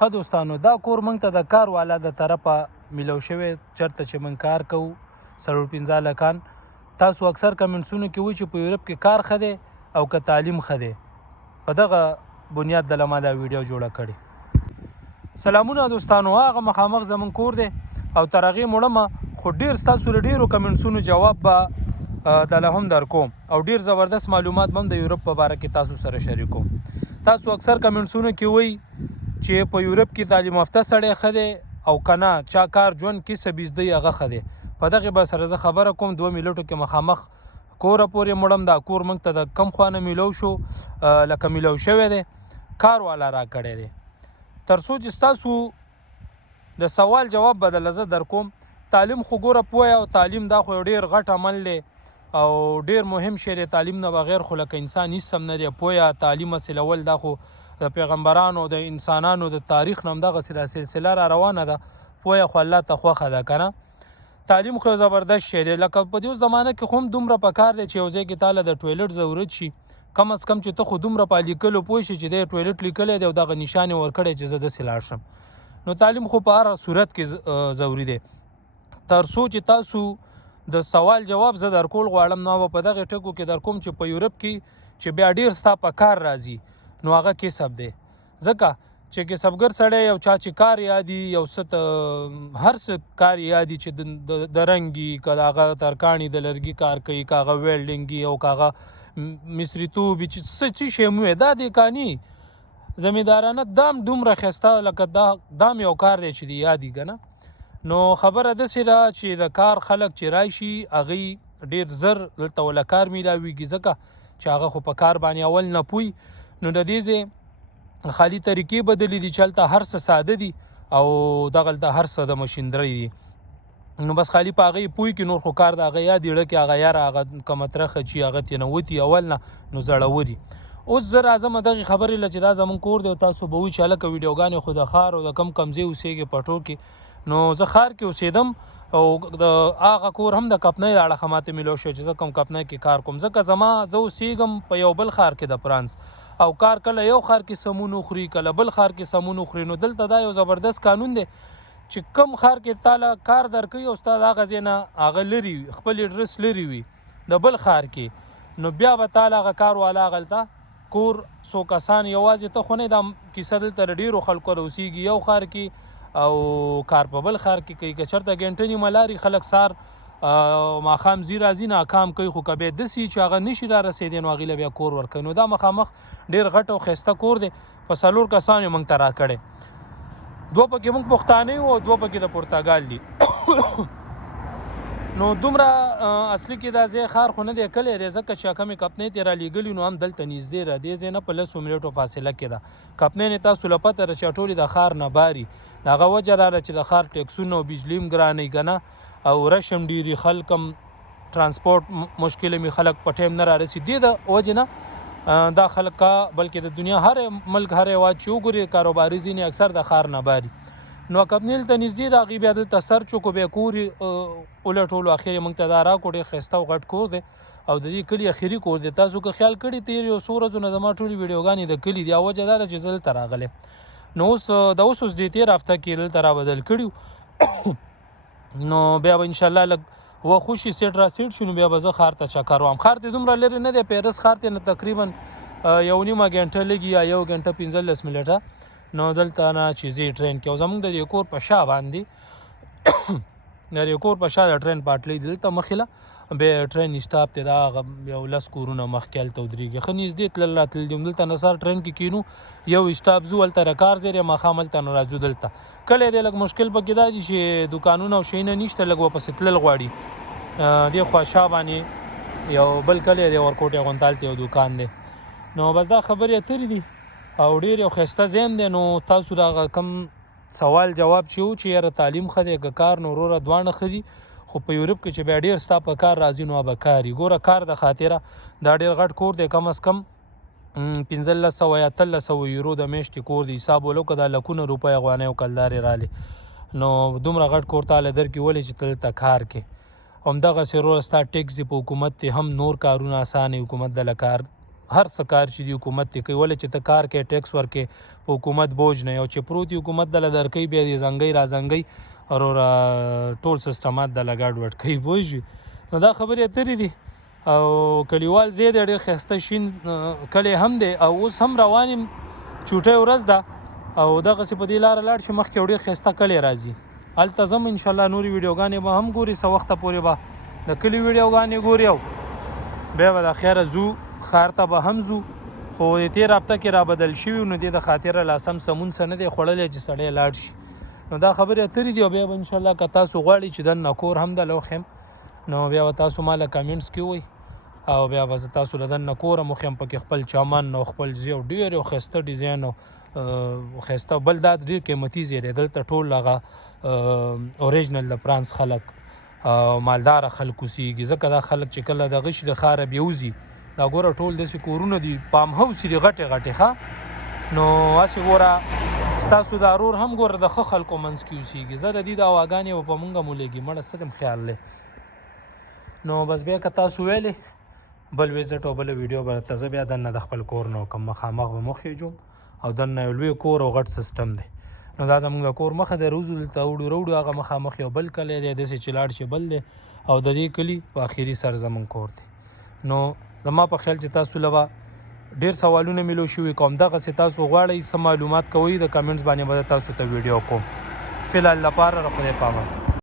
ښه دوستانو دا کور موږ ته د کار والا د طرفه میلو شوی چېرته چې موږ کار کوو 45 هلکان تاسو اکثر کمنټسونو کې وایي چې په یورپ کې کار ښه دی او که تعلیم ښه دی په دغه بنیاد دله ما دا ویډیو جوړه کړې سلامونه دوستانو هغه مخامخ زموږ کور دی او تر هغې مړمه خو ډېر ستاسو له ډېرو کمنټسونو جواب به دله هم در کوم او ډېر زبردست معلومات به هم د یورپ په باره کې تاسو سره شریکوم تاسو اکثر کمنټسونو کې وایي چې په یورپ کې تعلیم یافته سړی ښه دی او که نه چا کار ژوند کې څه بیزدی هغه ښه دی په دغې به سره زه خبره کوم 2 منټو کې مخامخ کوره پورې مړم دا کور موږ ته د کم خوا نه میلو شو لکه میلو شوی دی کار والا را کړی دی تر څو چې ستاسو د سوال جواب به دله زه در کوم تعلیم خو ګوره پوهه او تعلیم دا خو یو ډېر غټ عمل دی او ډېر مهم شی دی تعلیم نه بغیر خو لکه انسان هېڅ هم نه دی پوهه تعلیم حاصلول دا خو د پیغمبرانو د انسانانو د تاریخ نه همدغسې را سلسله را روانه ده پوهه خو الله ته خوښه ده که نه تعلیم خو یو زبردست شی دی لکه په دې زمانه کې خو هم دومره پکار دی چې یو ځای کې تاله د ټویلټ ضرورت شي کم از کم چې ته خو دومره په لیکلو پوه شي چې دی ټویلټ لیکلی دی او دغه نشان یې ورکړی چې زه داسې لاړ شم نو تعلیم خو په هر صورت کې ضروري دی تر څو چې تاسو د سوال جواب زه در کول غواړم نو به په دغې ټکو کې در کوم چې په یورپ کې چې بیا ډېر ستا په کار راځي نو هغه کسب دی ځکه چې کسبګر سړی یو چا چې کار یادي یو څه هر څه کار یادي چې د رنګي که د هغه ترکاڼي د لرګي کار کوي که هغه ویلډینګي او که هغه مصریتوب چې څه شی مو دا دی کاني زمیندارانه دام دومره ښایسته لکه دام یو کار دی چې دی یادي که نه نو خبره داسې ده چې د کار خلک چې راشي هغوی ډېر زر دلته وله کار میلاویږي ځکه چې هغه خو په کار باندې اول نه پوي نو د دې ځای خالي طریقې بدلې دي چې هلته هر څه ساده دي او دغلته هر څه د مشیندرۍ دي نو بس خالي په هغې پوي کې نور خو کار د هغه یاد زړه کې هغه یاره هغه که مطرخه چې هغه ترې وتي اول نه نو زړور دي اوس زه راځم دغې خبرې له چې دا زموږ کور دی او تاسو به وایي چې هلکه ویډیوګانې خو د ښار او د کم ځای اوسېږي په ټول کې نو زه ښار کې اوسېدم او د هغه کور هم د کپنۍ د اړخه ماته میلو شو چې زه کوم کپنۍ کې کار کوم ځکه زه اوسېږم په یو بل ښار کې د فرانس او کار کله یو ښار کې سمون وخوري کله بل ښار کې سمون وخوري نو دلته دا یو زبردست قانون دی چې کم ښار کې تاله کار درکوي او ستا د هغه ځای نه هغه لرې وي خپل اډرس لرې وي د بل ښار کې نو بیا به تاله هغه کار والا هغلته کور څو کسان یوازې ته خو نه دا کیسه دلته د ډېرو خلکو له اوسېږي یو ښار کې او کار په بل ښار کې کوي که چېرته ګنټه نیمه لارې خلک سار ماښام ځي راځي ناکام کوي خو که بیا داسې چې هغه نشي را رسېدی نو هغوی له بیا کور ورکوي نو دا مخامخ ډېر غټ او ښایسته کور دی په 4 کسان یې موږ ته راکړی 2 پکې موږ پښتانه یو او 2 پکې د پرتګال دي نو دومره اصلي کې دا ځای ښار خو نه دی کلی دی ځکه چې کمې کپنۍ ترې رالیږلي نو هم دلته نږدې را دې ځای نه په 10 منټو فاصله کې ده کپنۍ نه تاسو له پته ده چې ټولې د ښار نه باري د هغه وجه دا ده چې د ښار ټیکسونه او بجلي هم ګرانوي که نه او رشم ډېري خلک هم ترانسپورټ مشکل مې خلک په ټایم نه رارسي دې د وجې نه دا خلک بلکې د دنیا هر ملک هر هېواد چې وګوري کاروباري ځینې اکثر د ښار نه باري نو کپنۍ ته نږدې د هغې بیا دلته سرچ وکړو بیا کور یې ولټولو اخر یې موږ ته دا راکړو ډېر ښایسته او غټ کور دی او د دې کلي اخري کور دی تاسو که خیال کړي تېر یو څو ورځو نه زما ټولې ویډیوګانې د کلي دي او وجه دا ده چې زه دلته راغلی نو اوس دې تېر هفته کې دلته را بدل کړي نو بیا به انشاءالله لږ وخت وشي سیټ را سیټ شو نو بیا به زه ښار ته چکر وم ښار ته دومره لرې نه دی پیرس ښار ته نه تقریبا 1.5 غنټه لګي یا 1 غنټه 15 منټه نو دلته نه چې ځي ټرین کې او زموږ د دې کور په شا باندې د دې کور په شا د ټرین پاټلی دلته مخې بیا ټرین اسټاپ ته دا یو 10 کورونه مخکې هلته ودرېږي ښه نږدې تلل راتلل دي دلته نه سر ټرین کې کینو یو اسټاپ ځو هلته د کار ځای دی ماښام هلته نه راځو دلته کلی دی لږ مشکل پکې دا دي چې دوکانونه او شیونه نشته لږ ورپسې تلل غواړي دې خوا شا باندې یو بل کلی دی ورکوټې غونته هلته یو دوکان دی نو بس دا خبرې اترې دي او ډېر یو ښایسته ځای هم دی نو تاسو د کم سوال جواب چې و چې یاره تعلیم ښه دی که کار نو وروره دواړه ښه دي خو په یورپ کې چې بیا ډېر ستا په کار راځي نو به کار وي ګوره کار د خاطره دا ډېر غټ کور دی کم از کم 1500 یا 1300 یورو د میاشتې کور دی حساب ولو که دا لکونه روپۍ افغانۍ او کلدارې رالې نو دومره غټ کور تاله درکړي ولې چې ته دلته کار کې همدغسې وروره ستا ټیکس دی په حکومت دی هم نور کارونه اسانه حکومت دله کار هر څه کار چې دی حکومت دی کوي، ولې چې ته کار کوې ټیکس ورکې په حکومت بوج نه، او چې پروت حکومت دله درکوي بیا دې زنګۍ را زنګۍ وروره ټول سیسټمات دله ګډ وډ کوي پوه شوې. نو دا خبرې اترې دي او کلیوال ځای دی ډېر ښایسته شین کلی هم دی او اوس هم روان یم چوټۍ ورځ ده او دغسې په دې لاره لاړ شي مخکې یو ډېر ښایسته کلی راځي هلته ځم انشاءالله نورې ویډیوګانې به هم ګوري څه وخته پورې به د کلي ویډیوګانې ګوري او بیا به د خیره ځو ښار ته به هم ځو خو د تېر هفته کې را بدل شوي نو دې د خاطره لا سم سمون څه نه دی خوړلی چې سړی لاړ شي. نو دا خبرې اترې دي او بیا به انشاءالله که تاسو غواړئ چې دننه کور هم دله وښیم نو بیا به تاسو ما له کمنټس کې ووایئ او بیا به زه تاسو له دننه کوره م وښیم پکې خپل چمن او خپل ځای او ډېر یو ښایسته ډیزاین او ښایسته بل دا ډېر قیمتي ځای دی دلته ټول هغه اوریجنل د فرانس خلک مالداره خلک اوسېږي ځکه دا خلک چې کله دغه شي د ښاره بېوځي دا ګوره ټول داسې کورونه دي پام هاوس دي غټې غټې ښه نو هسې ګوره ستاسو دا رور هم ګوره د ښه خلکو منځ کې اوسېږي زه د دې د هواګانې به په مونږ هم ولګي مړه څه دم خیال دی. نو بس بیا که تاسو ویلې بل ویزټ او بله ویډیو به درته زه بیا دننه د خپل کور نه وکړم مخامخ به وخېږم او دننه یو لوی کور او غټ سیسټم دی. نو دا زموږ د کور مخه دی روزو دلته وړو هغه مخامخ یو بل کلی دی داسې چې لاړ شي بل دی او د دې کلي په اخري سر زموږ کور دی. نو زما په خیال چې تاسو له به ډېر سوالونه ملو شوي کوم دغسې تاسو غواړئ څه معلومات کوئ د کمنټس باندې به تاسو ته ویډیو کوم. فی الحال لپاره د خدای پامان.